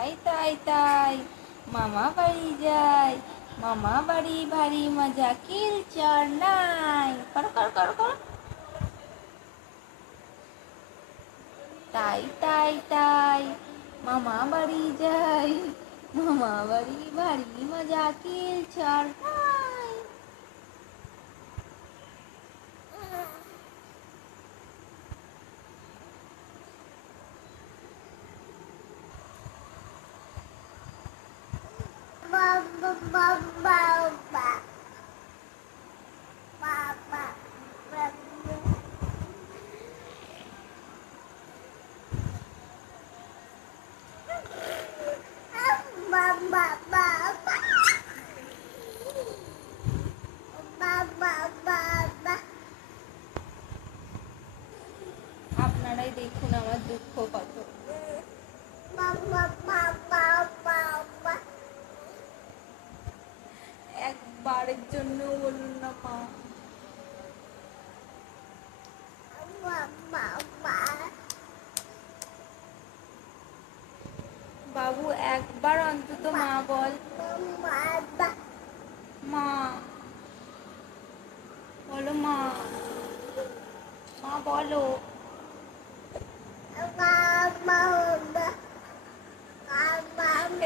তাই তাই তাই মামা বাড়ি যাই, মামা বাড়ি ভারী মজা কিল চর নাই। করো করো করো করো। তাই তাই তাই মামা বাড়ি যাই, মামা বাড়ি ভারী মজা কিল চর নাই। আপনারাই দেখুন আমার দুঃখ কত। একবারের জন্য বলুন না মা। বাবু একবার অন্তত মা বল। মা বলো, মা মা বলো।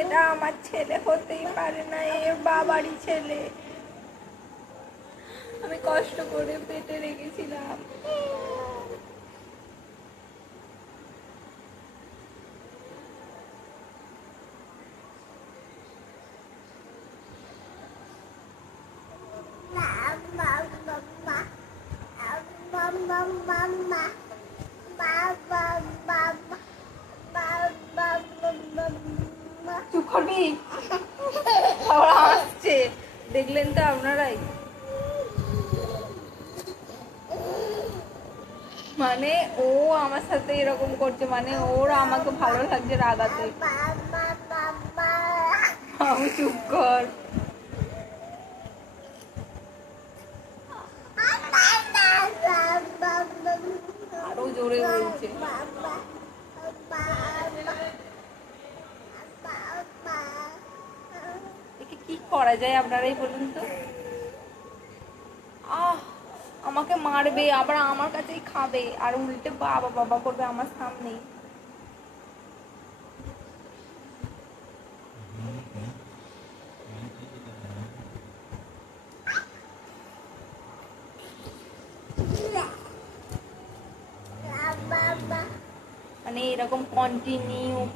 এটা আমার ছেলে হতেই পারে না, এ বাবারই ছেলে। আমি কষ্ট করে পেটে রেখেছিলাম। চুপ করবি? আসছে, দেখলেন তো আপনারাই। মানে ও আমার সাথে এরকম করছে, মানে ওর আমাকে ভালো লাগছে রাগাতে। আমি চুপ কর। আরো জোরে বলছে। একে কি করা যায় আপনারাই বলুন তো। আমাকে মারবে, আবার আমার কাছেই খাবে, আর উল্টে বাবা বাবা করবে আমার সামনেই। মানে এরকম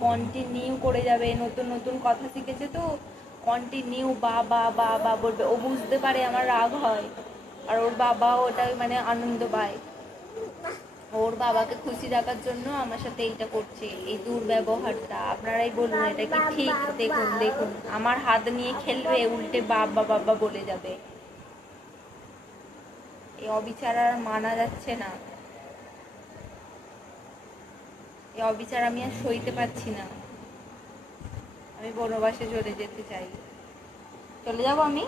কন্টিনিউ করে যাবে। নতুন নতুন কথা শিখেছে তো, কন্টিনিউ বাবা বাবা বলবে। ও বুঝতে পারে আমার রাগ হয়, আর ওর বাবা ওটাই মানে আনন্দ পায়। ওর বাবাকে খুশি রাখার জন্য আমার সাথে এইটা করছে, এই দুর্ব্যবহারটা। আপনারাই বলুন এটা কি ঠিক? দেখুন দেখুন, আমার হাত নিয়ে খেলবে, উল্টে বাবা বাবা বলে যাবে। এই অবিচার আর মানা যাচ্ছে না। এই অবিচার আমি আর সইতে পারছি না। আমি বনবাসে চলে যেতে চাই। চলে যাব আমি,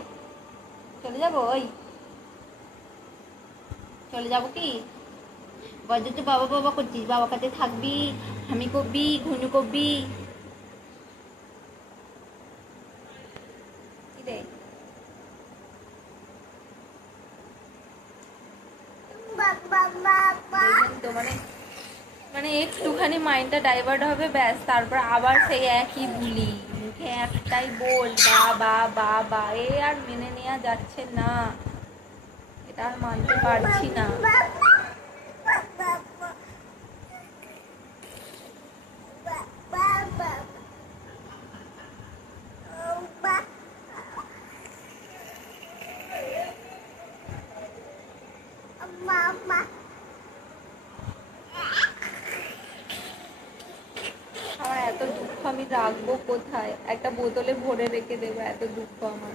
চলে যাব। ওই চলে যাব কি? বজ্র তো বাবা বাবা করছিস, বাবা কাছে থাকবি, আমি করবি, ঘুনু করবি। কি রে? তো মানে মানে একটুখানি মাইন্ডটা ডাইভার্ট হবে, ব্যাস, তারপর আবার সেই একই বুলি, মুখে একটাই বল বাবা বাবা। এ আর মেনে নেওয়া যাচ্ছে না, এটা আর মানতে পারছি না। আমার এত দুঃখ আমি রাখবো কোথায়? একটা বোতলে ভরে রেখে দেবো, এত দুঃখ আমার।